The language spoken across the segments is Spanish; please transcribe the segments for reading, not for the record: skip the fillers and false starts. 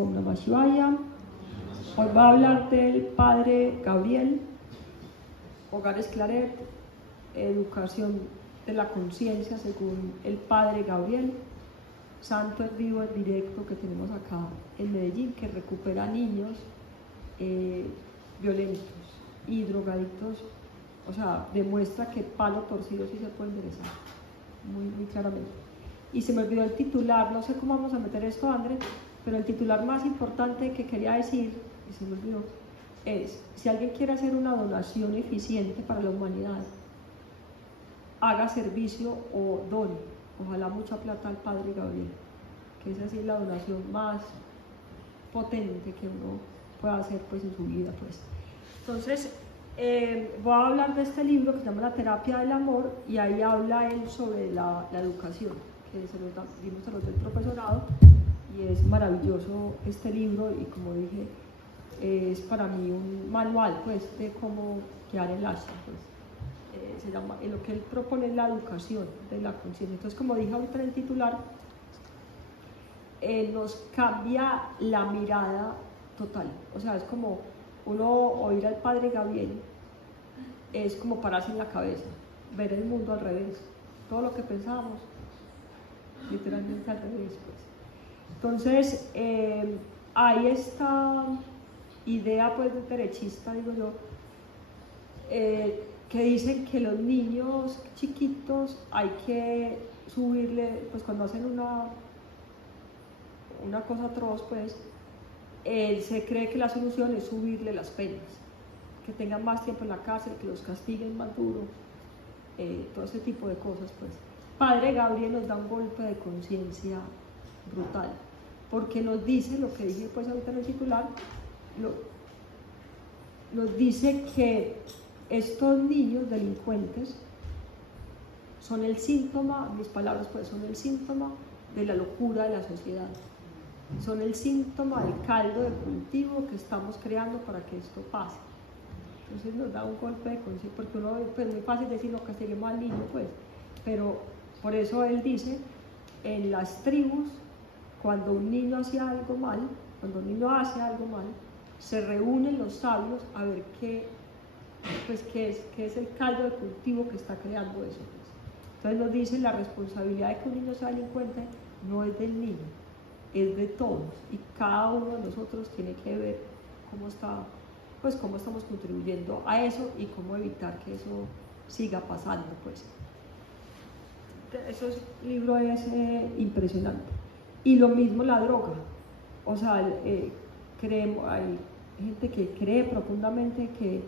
Om Namah Shivaya. Hoy voy a hablar del Padre Gabriel, Hogares Claret, educación de la conciencia según el Padre Gabriel, santo en vivo, en directo que tenemos acá en Medellín, que recupera niños violentos y drogadictos. O sea, demuestra que palo torcido sí se puede enderezar, muy claramente. Y se me olvidó el titular, no sé cómo vamos a meter esto, André, pero el titular más importante que quería decir, y se me olvidó, es: si alguien quiere hacer una donación eficiente para la humanidad, haga servicio o done, ojalá mucha plata al Padre Gabriel, que esa sí es la donación más potente que uno pueda hacer pues en su vida, pues. Entonces, voy a hablar de este libro que se llama La Terapia del Amor, y ahí habla él sobre la educación, que se lo dimos a los del profesorado, y es maravilloso este libro, y como dije, es para mí un manual pues de cómo guiar el asha, pues. Se llama, lo que él propone es la educación de la conciencia. Entonces, como dije ahorita en el titular, nos cambia la mirada total. O sea, es como uno oír al Padre Gabriel, es como pararse en la cabeza, ver el mundo al revés, todo lo que pensábamos, literalmente al revés, pues. Entonces, hay esta idea pues derechista, digo yo, que dicen que los niños chiquitos hay que subirle, pues cuando hacen una cosa atroz, pues se cree que la solución es subirle las penas, que tengan más tiempo en la cárcel, que los castiguen más duro, todo ese tipo de cosas, pues. Padre Gabriel nos da un golpe de conciencia brutal, porque nos dice lo que dije pues ahorita en el titular, nos dice que estos niños delincuentes son el síntoma, mis palabras pues, son el síntoma de la locura de la sociedad, son el síntoma del caldo de cultivo que estamos creando para que esto pase. Entonces nos da un golpe de conciencia, porque uno, pues muy fácil decir no castiguemos al niño, pues, pero por eso él dice, en las tribus, cuando un niño hace algo mal, se reúnen los sabios a ver qué es el caldo de cultivo que está creando eso, pues. Entonces nos dice, la responsabilidad de que un niño sea delincuente no es del niño, es de todos, y cada uno de nosotros tiene que ver cómo estamos contribuyendo a eso y cómo evitar que eso siga pasando, pues. Ese libro es impresionante. Y lo mismo la droga, o sea, hay gente que cree profundamente que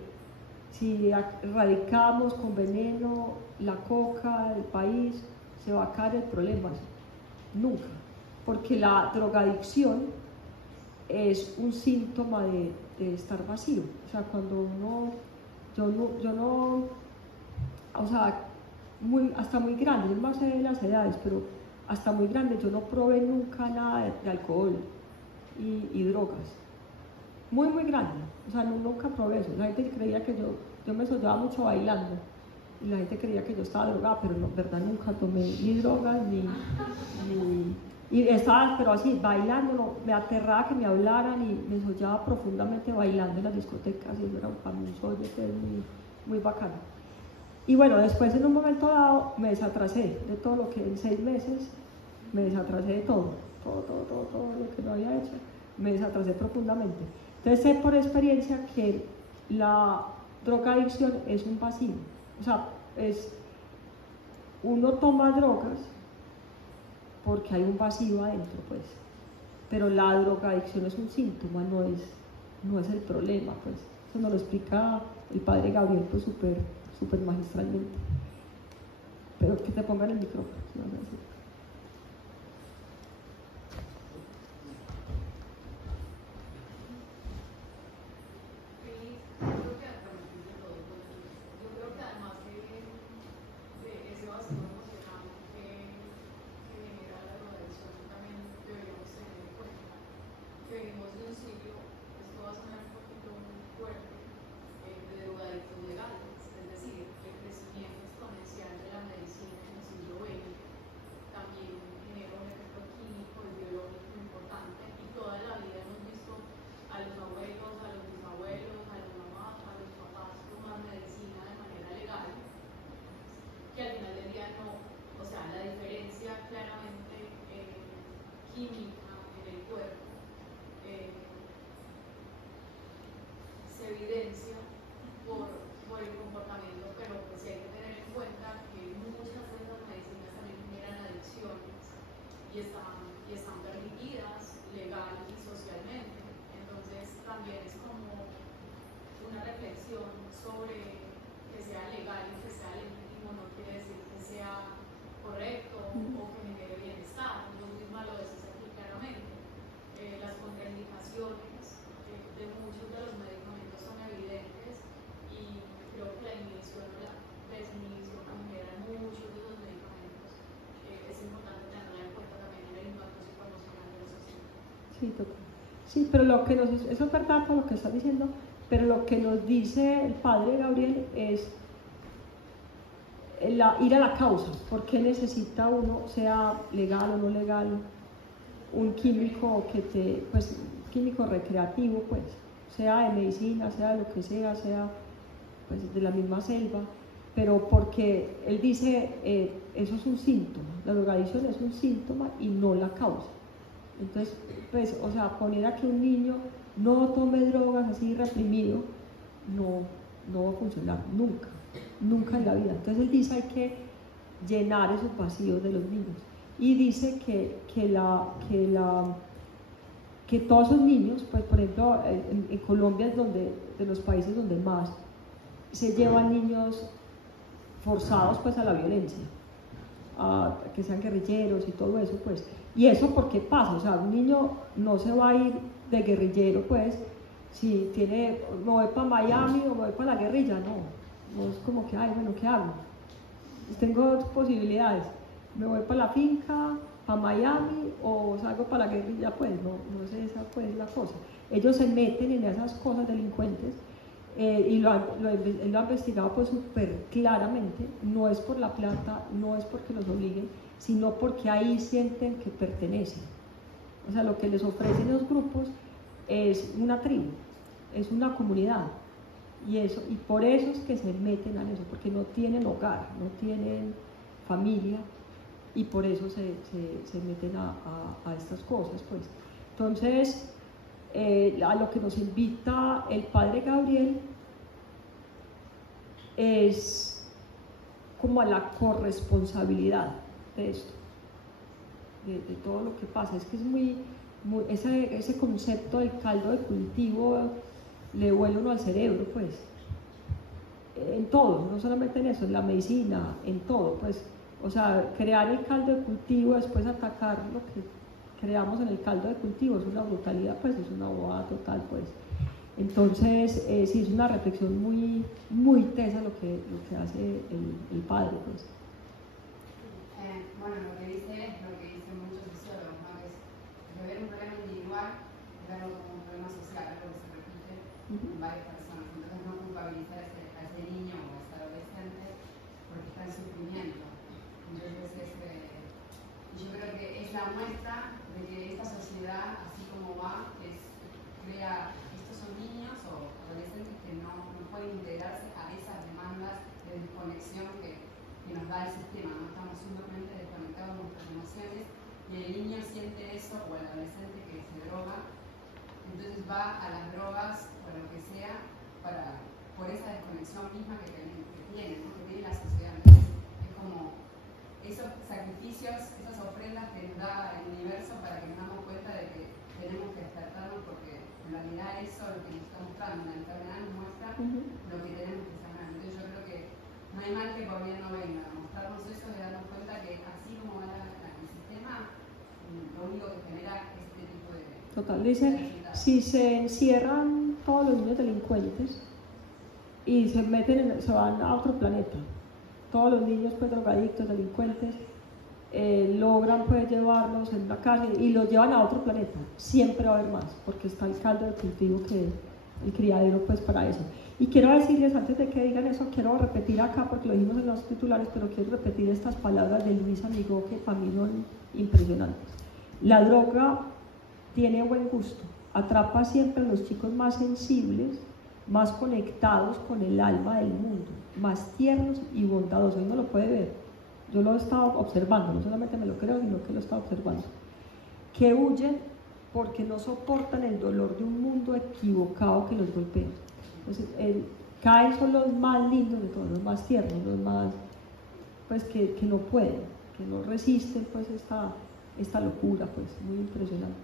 si erradicamos con veneno la coca del país, se va a acabar el problema. Nunca, porque la drogadicción es un síntoma de estar vacío. O sea, cuando o sea, hasta muy grande, yo no sé de las edades, pero hasta muy grande yo no probé nunca nada de alcohol y drogas. Muy grande, o sea, nunca probé eso. La gente creía que yo me soñaba mucho bailando, y la gente creía que yo estaba drogada, pero no, verdad, nunca tomé ni drogas, y estaba, pero así, bailando, no, me aterraba que me hablaran, y me soñaba profundamente bailando en las discotecas, y eso era para mí un sueño que es muy bacano. Y bueno, después en un momento dado me desatrasé de todo lo que en 6 meses, me desatrasé de todo lo que no había hecho, me desatrasé profundamente. Entonces sé por experiencia que la drogadicción es un vacío, o sea, uno toma drogas porque hay un vacío adentro, pues, pero la drogadicción es un síntoma, no es el problema, pues. Eso nos lo explica el Padre Gabriel, pues súper magistralmente. Pero que te pongan el micrófono, si vas a decir. evidencia por el comportamiento, pero pues sí hay que tener en cuenta que muchas de esas medicinas también generan adicciones y están permitidas legal y socialmente. Entonces también es como una reflexión sobre que sea legal y que sea legítimo no quiere decir que sea correcto o que genere bienestar. Yo misma lo decís aquí claramente. Las contraindicaciones de muchos de los medicamentos son evidentes y creo que la inhibición o la desinhibición que generan muchos de los medicamentos es importante tenerla en cuenta también en el impacto psicoemocional de los pacientes. Sí, total. Sí, pero lo que eso es verdad todo lo que estás diciendo, pero lo que nos dice el padre Gabriel es ir a la causa. ¿Por qué necesita uno, sea legal o no legal, un químico químico recreativo, pues, sea de medicina, sea de lo que sea pues de la misma selva, pero porque él dice, eso es un síntoma, la drogadicción es un síntoma y no la causa. Entonces, pues, o sea, poner a que un niño no tome drogas así reprimido, no va a funcionar, nunca en la vida. Entonces él dice, hay que llenar esos vacíos de los niños. Y dice que todos esos niños, pues por ejemplo, en Colombia es de los países donde más se llevan niños forzados pues a la violencia, a que sean guerrilleros y todo eso, pues. Y eso porque pasa, o sea, un niño no se va a ir de guerrillero, pues, si me voy para Miami o me voy para la guerrilla, no es como que, ay, bueno, ¿qué hago? Tengo dos posibilidades, me voy para la finca, para Miami o salgo para la guerrilla, pues, no es esa pues la cosa. Ellos se meten en esas cosas delincuentes y él lo ha investigado pues súper claramente, no es por la plata, no es porque los obliguen, sino porque ahí sienten que pertenecen. O sea, lo que les ofrecen los grupos es una tribu, es una comunidad, y por eso es que se meten a eso, porque no tienen hogar, no tienen familia, y por eso se meten a estas cosas, pues. Entonces, a lo que nos invita el padre Gabriel es como a la corresponsabilidad de esto, de todo lo que pasa. Es que es muy ese concepto del caldo de cultivo le vuela uno al cerebro, pues, en todo, no solamente en eso, en la medicina, en todo, pues, o sea, crear el caldo de cultivo, después atacar lo que creamos en el caldo de cultivo, es una brutalidad, pues, es una bobada total, pues. Entonces, sí, es una reflexión muy, muy tesa lo que hace el padre, pues. Bueno, lo que dicen muchos sociólogos, ¿no? Que es ver un problema individual, verlo como un problema social, algo que se repite en varias personas. Entonces no culpabilizar a ese niño o a ese adolescente porque está en sufrimiento. Entonces yo creo que es la muestra de que esta sociedad, así como va, crea, estos son niños o adolescentes que no pueden integrarse a esas demandas de desconexión que nos da el sistema, no estamos simplemente desconectados de nuestras emociones y el niño siente eso, o el adolescente que se droga, entonces va a las drogas o lo que sea por esa desconexión misma que tiene, ¿no? Que tiene la sociedad. Entonces es como esos sacrificios, esas ofrendas que nos da el universo para que nos damos cuenta de que tenemos que despertarnos, porque en realidad eso es lo que nos está mostrando, la enfermedad nos muestra lo que tenemos que sanar. Entonces yo creo que no hay mal que por bien no venga, a mostrarnos eso y darnos cuenta que así como va el sistema, lo único que genera es este tipo de... Total, dice, si se encierran todos los niños delincuentes y se van a otro planeta, todos los niños pues drogadictos, delincuentes, logran pues llevarlos en la calle y los llevan a otro planeta, siempre va a haber más, porque está el caldo de cultivo que el criadero pues para eso. Y quiero decirles, antes de que digan eso, quiero repetir acá, porque lo dijimos en los titulares, pero quiero repetir estas palabras de Luis Amigó que para mí son impresionantes. La droga tiene buen gusto, atrapa siempre a los chicos más sensibles, más conectados con el alma del mundo, más tiernos y bondadosos. Uno lo puede ver, yo lo he estado observando, no solamente me lo creo, sino que lo he estado observando, que huyen porque no soportan el dolor de un mundo equivocado que los golpea. Entonces, caen son los más lindos de todos, los más tiernos, los más, pues que no pueden, que no resisten pues esta locura, pues muy impresionante.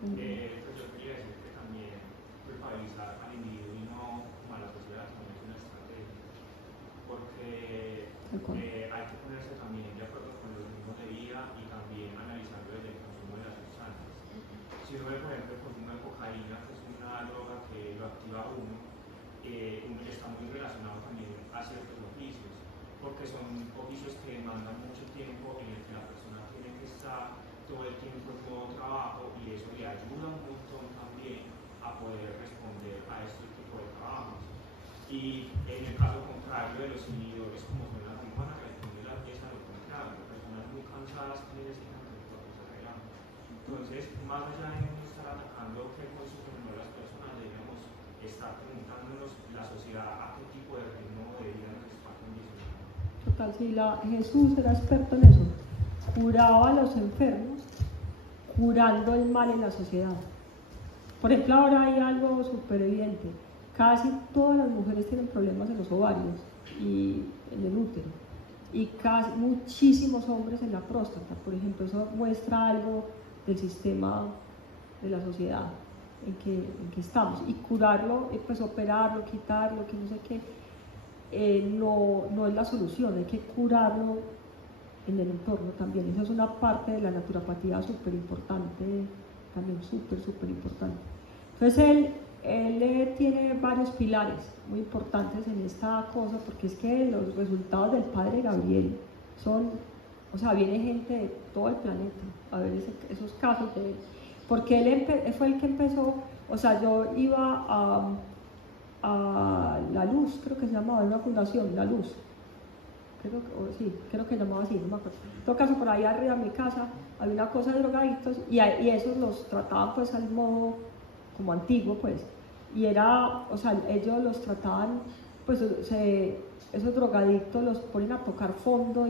Pues yo quería decir que también culpabilizar al individuo y no como a la sociedad también es una estrategia, porque hay que ponerse también de acuerdo con los ritmos de vida y también analizarlo desde el consumo de las sustancias. Si uno ve, por ejemplo, el consumo de cocaína, que es una droga que lo activa a uno está muy relacionado también a ciertos oficios, porque son oficios que demandan mucho tiempo en el que la persona tiene que estar todo el tiempo en modo trabajo, y eso le ayuda un montón también a poder responder a este tipo de trabajos. Y en el caso contrario de los inhibidores, como son las hormonas, responden es a lo contrario, personas muy cansadas que necesitan que el cuerpo se relaje. Entonces, más allá de no estar atacando qué consumen no las personas, debemos estar preguntándonos la sociedad a qué tipo de ritmo de vida nos está condicionando. Total, sí, Jesús era experto en eso. Curaba a los enfermos, curando el mal en la sociedad. Por ejemplo, ahora hay algo súper evidente. Casi todas las mujeres tienen problemas en los ovarios y en el útero. Y casi muchísimos hombres en la próstata. Por ejemplo, eso muestra algo del sistema de la sociedad en que estamos. Y curarlo, pues operarlo, quitarlo, que no sé qué, no es la solución. Hay que curarlo en el entorno también. Esa es una parte de la naturopatía súper importante, también súper importante. Entonces él tiene varios pilares muy importantes en esta cosa, porque es que los resultados del padre Gabriel son, o sea, viene gente de todo el planeta a ver esos casos de él, porque él fue el que empezó, o sea, yo iba a La Luz, creo que se llamaba, una fundación, La Luz, creo que llamaba así, no me acuerdo. En todo caso, por ahí arriba de mi casa había una cosa de drogadictos y esos los trataban pues al modo como antiguo, pues. Y era, o sea, ellos los trataban, pues esos drogadictos los ponen a tocar fondo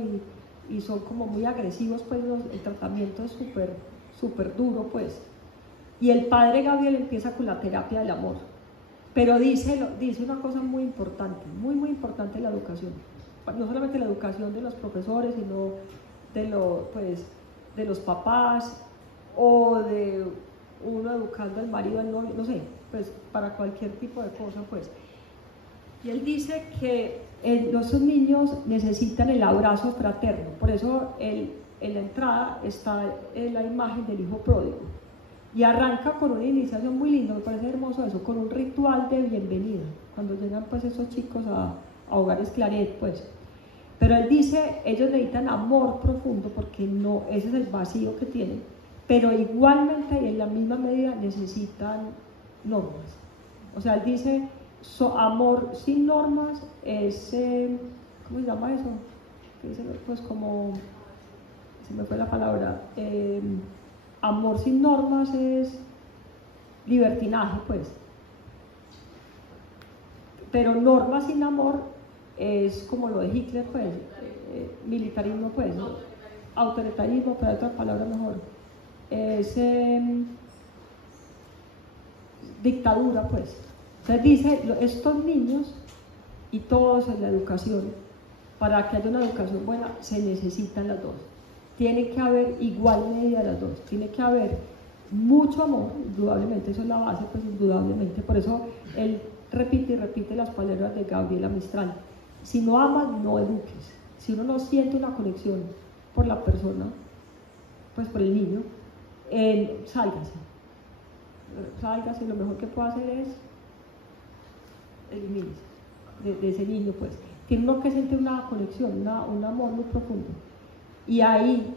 y son como muy agresivos, pues el tratamiento es súper duro, pues. Y el padre Gabriel empieza con la terapia del amor, pero dice una cosa muy importante, muy importante en la educación. No solamente la educación de los profesores, sino de los papás o de uno educando al marido, al novio, no sé, pues para cualquier tipo de cosa, pues. Y él dice que nuestros niños necesitan el abrazo fraterno, por eso en la entrada está la imagen del hijo pródigo. Y arranca con una iniciación muy linda, me parece hermoso eso, con un ritual de bienvenida, cuando llegan pues esos chicos a Hogares Claret, pues. Pero él dice, ellos necesitan amor profundo, porque no, ese es el vacío que tienen, pero igualmente y en la misma medida necesitan normas. O sea, él dice, amor sin normas es, ¿cómo se llama eso? Pues como, se me fue la palabra, amor sin normas es libertinaje, pues. Pero normas sin amor es como lo de Hitler, pues, militarismo, pues, ¿no? Autoritarismo, pero hay otra palabra mejor, es dictadura, pues. Entonces dice, estos niños y todos en la educación, para que haya una educación buena, se necesitan las dos. Tiene que haber igual medida de las dos, tiene que haber mucho amor, indudablemente, eso es la base, pues indudablemente, por eso él repite y repite las palabras de Gabriela Mistral. Si no amas, no eduques. Si uno no siente una conexión por la persona, pues por el niño, sálgase, lo mejor que puede hacer es eliminarse de ese niño, pues. Tiene uno que sentir una conexión, un amor muy profundo. Y ahí,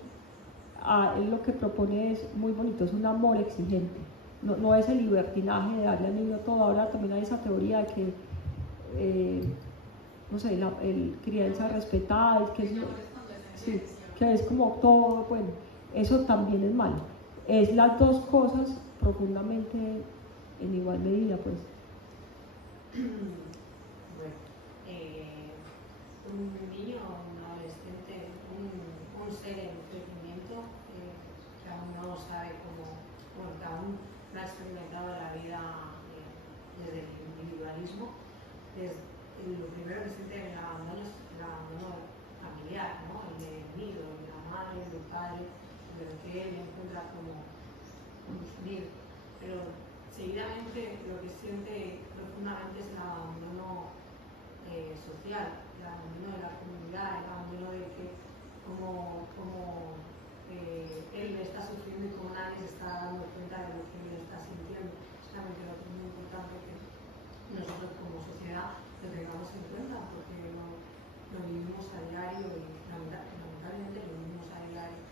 él lo que propone es muy bonito, es un amor exigente. No es el libertinaje de darle al niño todo. Ahora también hay esa teoría de que no sé, crianza respetada, que es como todo, bueno, eso también es malo. Es las dos cosas profundamente en igual medida, pues. Bueno, un niño o un adolescente, un ser en crecimiento que aún no sabe cómo, bueno, que aún no ha experimentado la vida desde el individualismo lo primero que siente el abandono es el abandono familiar, ¿no? El del nido, el de la madre, del padre, de lo que él encuentra como su nido. Pero seguidamente lo que siente profundamente es el abandono social, el abandono de la comunidad, el abandono de que como él está sufriendo y como nadie se está dando cuenta de lo que él está sintiendo. También creo que es muy importante que nosotros como sociedad lo tengamos en cuenta porque lo vivimos a diario y lamentablemente lo vivimos a diario.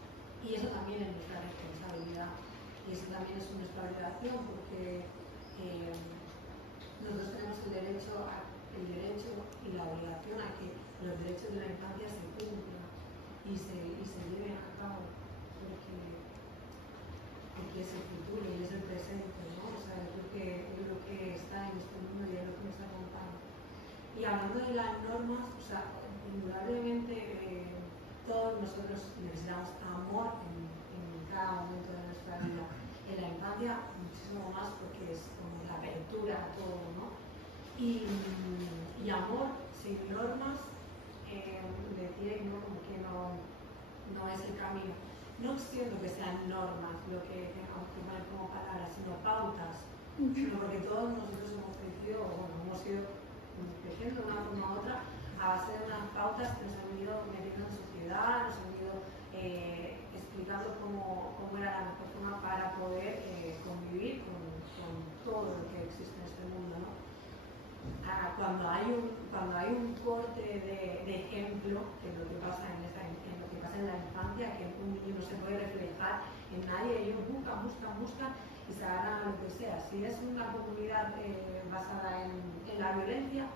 Y eso también es nuestra responsabilidad y eso también es nuestra obligación porque nosotros tenemos el derecho y la obligación a que los derechos de la infancia se cumplan y se lleven a cabo porque es el futuro y es el presente, ¿no? O sea, es lo que está en este mundo y es lo que nos acompaña. Y hablando de las normas, o sea, indudablemente todos nosotros necesitamos amor en cada momento de nuestra vida. En la infancia muchísimo más porque es como la apertura a todo, ¿no? Y amor sin normas, decir ¿no? Como que no es el camino. No siento que sean normas lo que tengamos que poner como palabras, sino pautas, porque todos nosotros hemos crecido, bueno, hemos ido creciendo de una forma u otra a base de unas pautas que nos han ido metiendo en sociedad, nos han ido explicando cómo era la mejor forma para poder convivir con todo lo que existe en este mundo, ¿no? Cuando hay un corte de ejemplo, que es lo que pasa en la infancia, que un niño no se puede reflejar en nadie, ellos buscan y se agarran a lo que sea. Si es una comunidad basada en la violencia,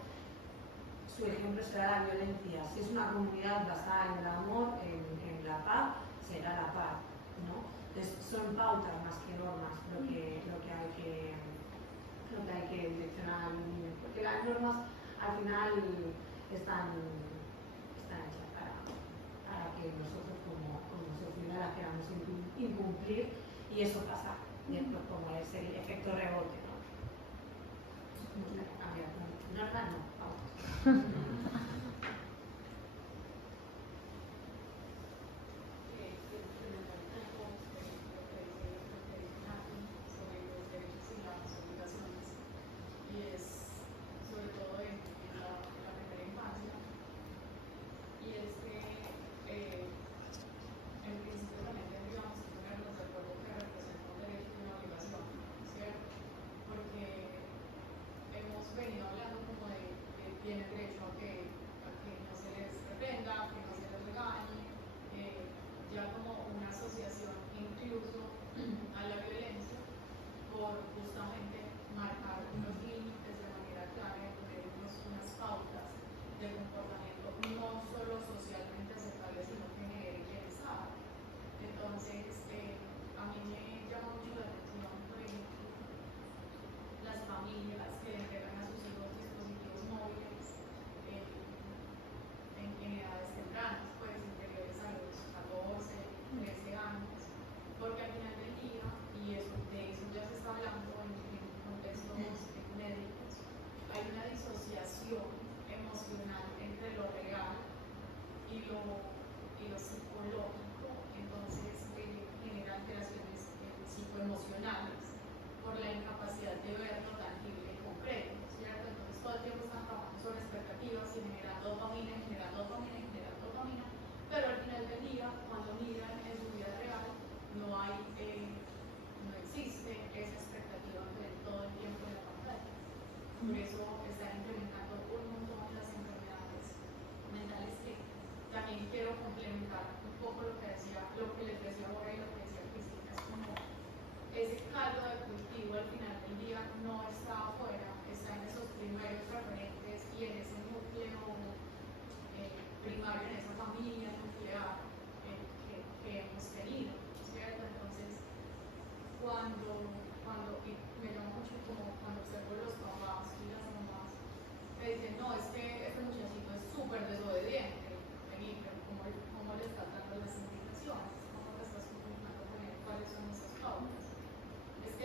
su ejemplo será la violencia. Si es una comunidad basada en el amor, en la paz, será la paz, ¿no? Entonces son pautas más que normas lo que hay que direccionar a los niños, porque las normas al final están hechas para que nosotros como sociedad las queramos incumplir y eso pasa después como es el efecto rebote, ¿no? Normas no, pautas.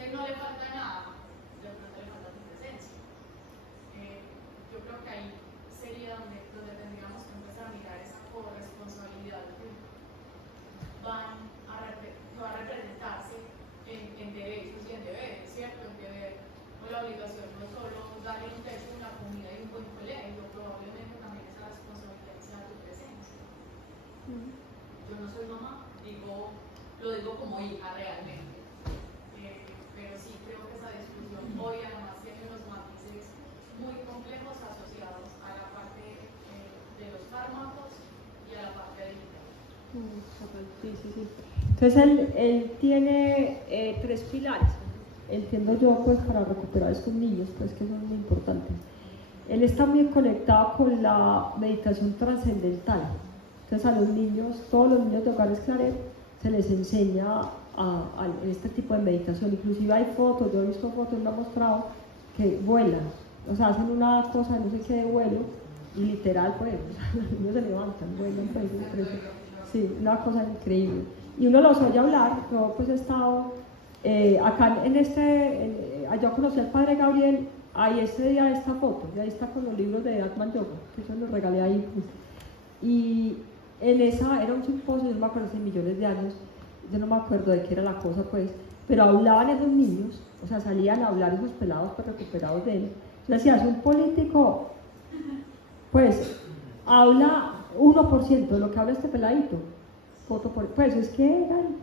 No le falta nada, de pronto le falta tu presencia. Yo creo lo digo como hija realmente. Pero sí creo que esa discusión hoy además tiene unos matices muy complejos asociados a la parte de los fármacos y a la parte digital. Sí, sí, sí. Entonces él tiene 3 pilares, entiendo yo, pues para recuperar a estos niños, pues que son muy importantes. Él está muy conectado con la meditación trascendental. Entonces a los niños, todos los niños de Hogares Claret, se les enseña este tipo de meditación. Inclusive hay fotos, yo he visto fotos, me ha mostrado que vuelan, o sea, hacen una cosa, no sé qué, de vuelo, y literal, pues, los niños se levantan, vuelan, pues, sí, una cosa increíble. Y uno los oye hablar. Yo pues he estado acá allá conocí al padre Gabriel, ahí ese día esta foto, y ahí está con los libros de Atman Yoga, que yo los regalé ahí, pues. Y en esa, era un simposio, yo no me acuerdo hace millones de años, yo no me acuerdo de qué era la cosa, pues, pero hablaban esos niños, o sea, salían a hablar esos pelados pues, recuperados de él. Yo decía, si un político, pues, habla 1% de lo que habla este peladito, pues es que eran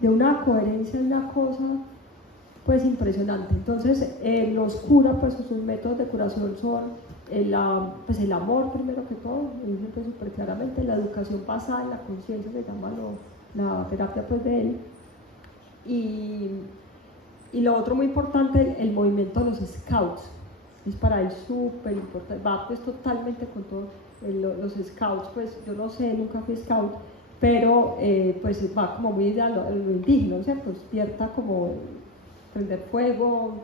de una coherencia, una cosa pues impresionante. Entonces los curas, pues sus métodos de curación son el amor primero que todo, dice pues súper claramente, la educación basada en la conciencia, se llama la terapia pues de él, y lo otro muy importante, el movimiento de los scouts, es para él súper importante, va pues totalmente con todo. Los scouts, pues yo no sé, nunca fui scout, pero pues va como muy de lo indígena, ¿cierto? Despierta como prender fuego,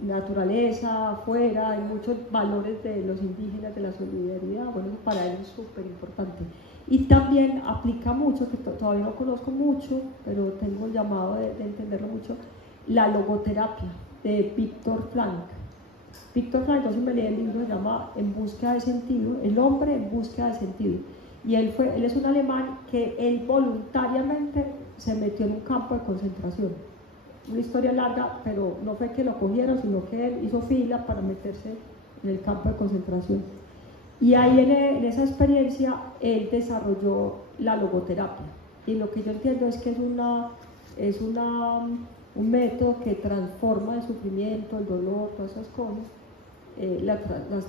naturaleza, afuera, hay muchos valores de los indígenas, de la solidaridad, bueno, eso para él es súper importante. Y también aplica mucho, que todavía no conozco mucho, pero tengo el llamado de entenderlo mucho, la logoterapia de Viktor Frankl. Viktor Frankl, entonces me leí el libro, se llama En búsqueda de sentido, el hombre en búsqueda de sentido. Y él es un alemán que él voluntariamente se metió en un campo de concentración. Una historia larga, pero no fue que lo cogieron, sino que él hizo fila para meterse en el campo de concentración. Y ahí en esa experiencia él desarrolló la logoterapia. Y lo que yo entiendo es que es un método que transforma el sufrimiento, el dolor, todas esas cosas, las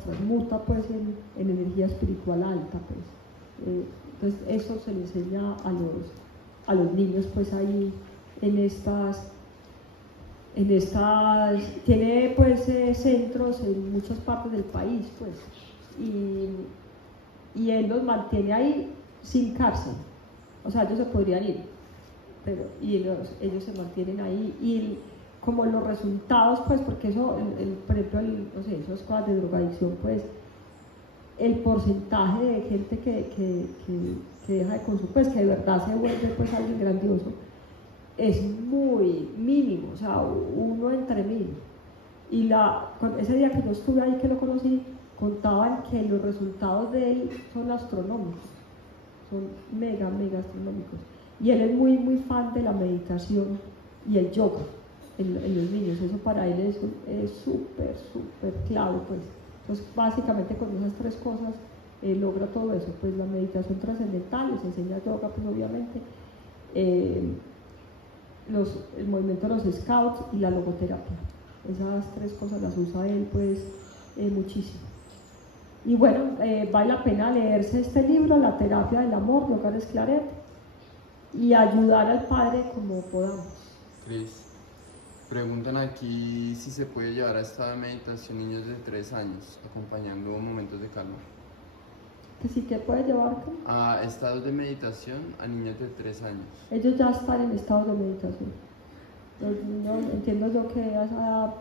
transmuta pues en energía espiritual alta, pues. Entonces eso se le enseña a los niños pues ahí en estas tiene pues centros en muchas partes del país pues, y él los mantiene ahí sin cárcel, o sea ellos se podrían ir, pero ellos se mantienen ahí, y como los resultados pues, porque eso, por ejemplo, no sé, esas cosas de drogadicción pues, el porcentaje de gente que deja de consumir, pues que de verdad se vuelve pues alguien grandioso, es muy mínimo, o sea, 1 entre 1000. Y ese día que yo estuve ahí, que lo conocí, contaban que los resultados de él son astronómicos, son mega astronómicos. Y él es muy fan de la meditación y el yoga en los niños, eso para él es súper clave, pues. Entonces, básicamente con esas 3 cosas logra todo eso, pues la meditación trascendental, les enseña yoga, pues obviamente, el movimiento de los scouts y la logoterapia. Esas 3 cosas las usa él, pues, muchísimo. Y bueno, vale la pena leerse este libro, La terapia del amor, de Hogares Claret, y ayudar al padre como podamos. Cris, preguntan aquí si se puede llevar a estado de meditación niños de 3 años, acompañando momentos de calma. ¿Que sí que puede llevar? A estados de meditación a niños de 3 años. Ellos ya están en estado de meditación. Los niños, entiendo yo que a esa edad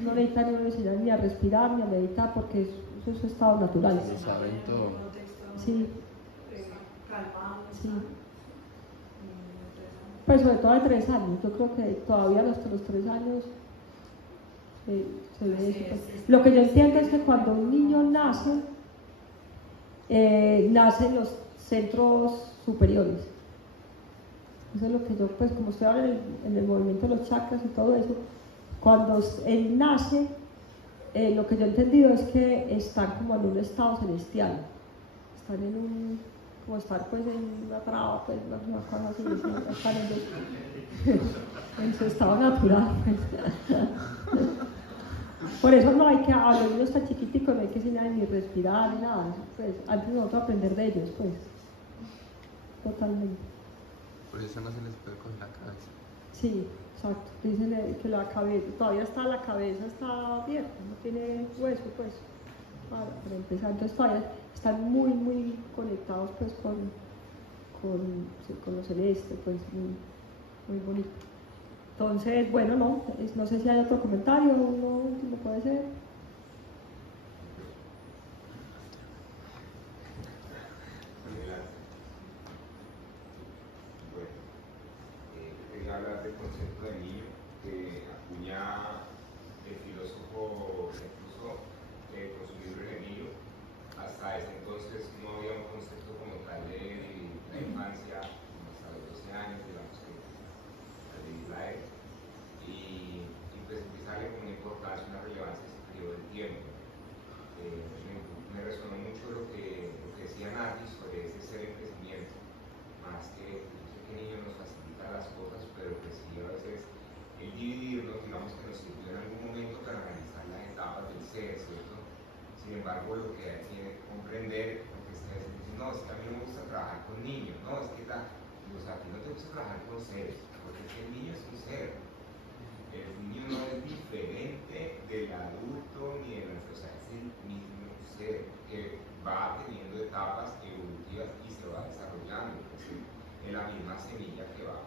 no necesitan enseñar ni a respirar ni a meditar, porque eso es su estado natural. Lo saben todo. Sí. Sí. Pues sobre todo de 3 años, yo creo que todavía hasta los 3 años se ve eso. Pues. Lo que yo entiendo es que cuando un niño nace en los centros superiores. Eso es lo que yo, pues como estoy ahora en el movimiento de los chakras y todo eso, cuando él nace, lo que yo he entendido es que están como en un estado celestial, están como estar pues en una traba, pues una cosa así, estar en su estado natural. Pues. Por eso no hay que, a los niños tan chiquiticos no hay que enseñar ni respirar ni nada, pues antes de nosotros aprender de ellos, pues, totalmente. Por eso no se les puede coger la cabeza. Sí, exacto, dicen que la cabeza, todavía la cabeza está abierta, no tiene hueso, pues, para empezar, entonces todavía están muy, muy conectados, pues, con lo celeste, pues, muy, muy bonito. Entonces, bueno, no sé si hay otro comentario, uno último puede ser. Quería hablar del concepto de niño que acuña el filósofo Rousseau con su libro El Emilio. Hasta ese entonces no había un concepto como tal de la infancia, hasta los 12 años, digamos que de Israel. Y pues empieza a darle como una importancia, una relevancia a ese periodo del tiempo. Me resonó mucho lo que decía Nati sobre ese ser en crecimiento, más que el niño nos facilita las cosas, pero pues sí a veces el dividirnos, digamos que nos sirvió en algún momento para analizar las etapas del ser, ¿cierto? Sin embargo, lo que hay que comprender, porque ustedes dicen, no, es que a mí no me gusta trabajar con niños, no, es que o sea, a ti no te gusta trabajar con seres, porque es que el niño es un ser. El niño no es diferente del adulto ni del o sea, es el mismo ser que va teniendo etapas evolutivas y se va desarrollando, es la misma semilla que va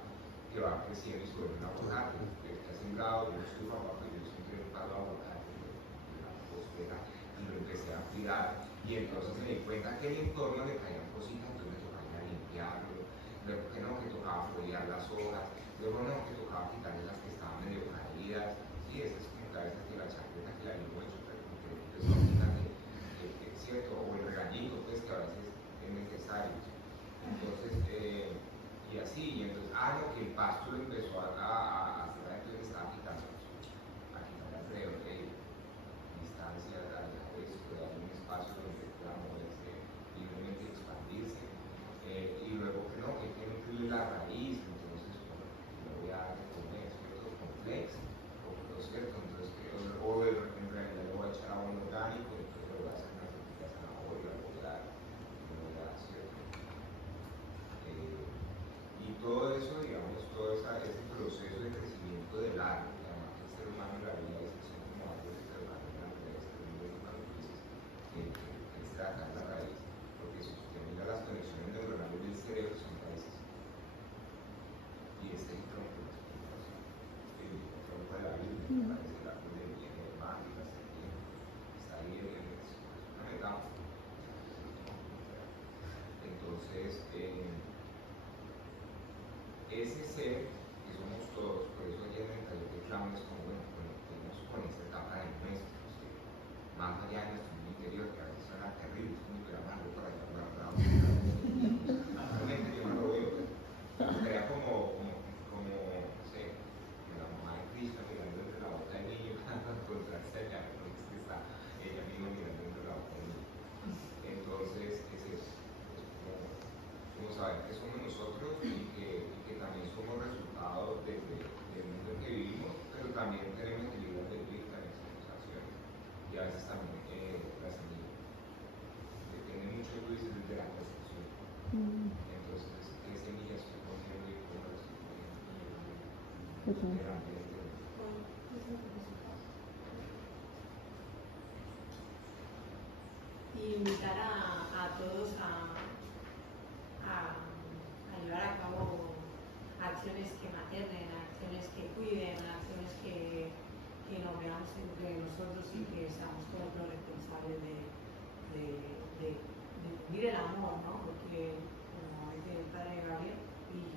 creciendo y se vuelve un aguacate. El que ha sembrado, yo no soy papá, pero yo siempre he buscado aguacate en la costera y lo empecé a cuidar. Y entonces me di cuenta que el entorno le caían cositas, entonces me tocaba ir a limpiarlo, luego que no, que tocaba foliar las hojas, luego no, que tocaba quitarle las que estaban medio caídas. Sí, esas es como que a veces que la chaqueta que la llevo hecho, pero como que empezó a quitar es cierto, o el regañito, pues que a veces es necesario. Entonces, y así, y entonces, no, que el pasto lo empezó a hacer, entonces estaba quitando, a quitar alrededor de distancia, a dejar esto, de dar un espacio donde pueda moverse libremente, expandirse, y luego que no, que hay que nutrirle la raíz, entonces, bueno, le voy a dar de comer, ¿cierto? Con flex, o cierto, entonces, o en realidad le voy a echar abono orgánico, entonces le voy a hacer una tortilla de zanahoria, le voy a dar, ¿cierto? Y todo eso, digamos, todo ese proceso de crecimiento del árbol, que además el ser humano en la vida es son como árboles que van en la raíz, cuando dices que es tratar la raíz, porque si usted mira las conexiones neuronales del cerebro son raíces. Y ese es el tronco de la explicación. El tronco de la vida, parece el árbol de bien, el mar y la serpiente, está ahí en una metáfora. Entonces, ese ser que somos todos, por eso ayer en el taller de Clown es como, bueno, conectemos con esa etapa de nuestro, más allá de nuestro mundo interior, que a veces suena terrible, es como que era malo para allá guardado. Realmente yo no lo veo, pero sería como, no sé, la mamá de Cristo mirando entre la boca del niño, encontrarse allá, porque es que está ella misma mirando entre la boca del niño. Entonces, es eso, como saber que somos nosotros y que también somos resultado del mundo en que vivimos, pero también tenemos que lidiar de vivir en nuestras acciones y a veces también la semilla. Depende mucho, tú dices, de la percepción. Entonces, ¿qué semillas estoy poniendo y cómo las estoy poniendo? Y invitar a todos a llevar a cabo acciones que maternen, acciones que cuiden, acciones que nos veamos entre nosotros y que seamos todos los responsables de vivir el amor, ¿no? Porque, como dice el padre Gabriel, y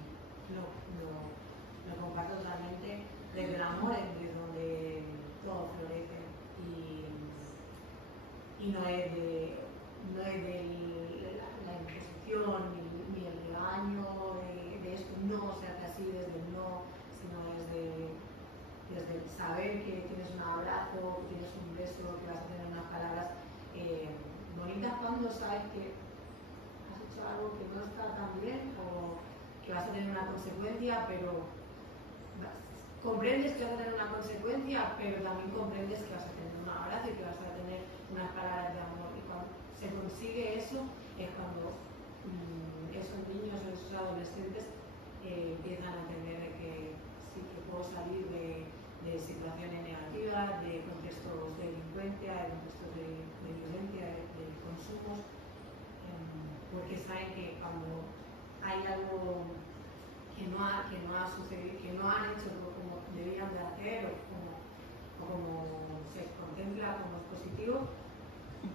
lo comparto totalmente, desde el amor es de donde todo florece y no es de la imposición ni el regaño de esto no se hace así desde el no, sino desde el saber que tienes un abrazo, que tienes un beso, que vas a tener unas palabras bonitas cuando sabes que has hecho algo que no está tan bien o que vas a tener una consecuencia, pero comprendes que vas a tener una consecuencia, pero también comprendes que vas a tener un abrazo y que vas a tener unas palabras de amor. Y cuando se consigue eso, es cuando esos niños, esos adolescentes empiezan a entender que sí que puedo salir de situaciones negativas, de contextos de delincuencia, de contextos de violencia, de consumos, porque saben que cuando hay algo que no ha sucedido, que no han hecho como debían de hacer o como se contempla como positivo,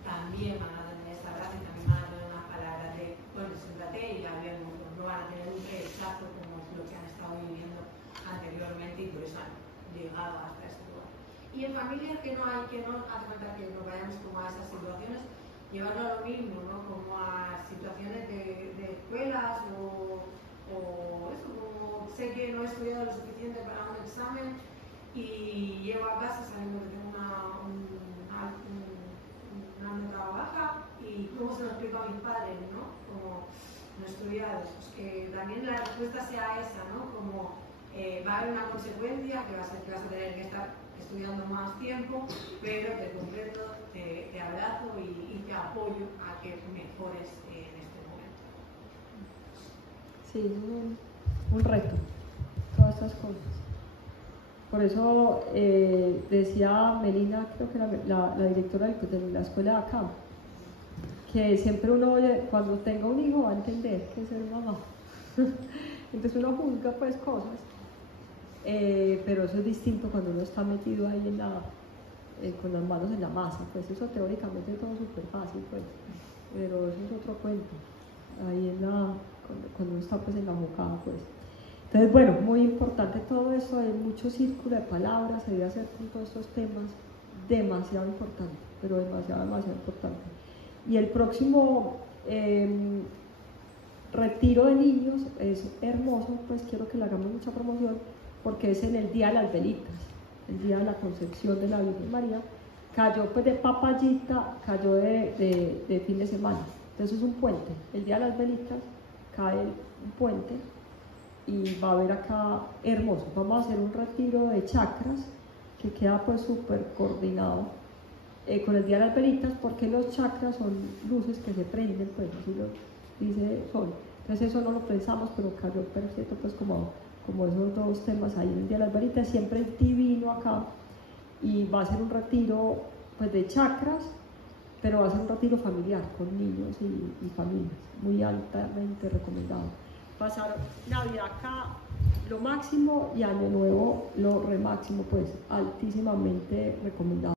también van a tener esa gracia y también van a tener unas palabras de, bueno, siéntate y hablemos, no van a tener un rechazo como lo que han estado viviendo anteriormente y por eso han llegado hasta ese lugar. Y en familias que no hace falta que nos vayamos como a esas situaciones, llevarlo a lo mismo, ¿no? Como a situaciones de escuelas o eso, como sé que no he estudiado lo suficiente para un examen y llego a casa sabiendo que tengo una nota baja y cómo se lo explico a mis padres, ¿no? Como no he estudiado, pues que también la respuesta sea esa, ¿no? Como va a haber una consecuencia que vas a tener que estar estudiando más tiempo, pero te comprendo, te abrazo y te apoyo a que mejores en este momento. Sí, es un reto, todas estas cosas. Por eso decía Melina, creo que era la directora de la escuela de acá, que siempre uno oye, cuando tenga un hijo va a entender que es ser mamá. Entonces uno juzga pues cosas, pero eso es distinto cuando uno está metido ahí con las manos en la masa, pues eso teóricamente es todo súper fácil, pues, pero eso es otro cuento, ahí cuando uno está pues en la bocada, pues. Entonces, bueno, muy importante todo eso, hay mucho círculo de palabras, se debe hacer con todos estos temas, demasiado importante, pero demasiado importante. Y el próximo retiro de niños es hermoso, pues quiero que le hagamos mucha promoción, porque es en el Día de las Velitas, el Día de la Concepción de la Virgen María, cayó pues de papayita, cayó de fin de semana, entonces es un puente, el Día de las Velitas cae un puente, y va a haber acá hermoso. Vamos a hacer un retiro de chakras que queda pues súper coordinado con el Día de las Velitas, porque los chakras son luces que se prenden, pues así lo dice Sol. Entonces eso no lo pensamos, pero cayó perfecto pues como esos dos temas ahí en el Día de las Velitas, siempre el divino acá, y va a ser un retiro pues de chakras, pero va a ser un retiro familiar con niños y familias, muy altamente recomendado. Pasar Navidad acá lo máximo y Año Nuevo lo re máximo, pues altísimamente recomendado.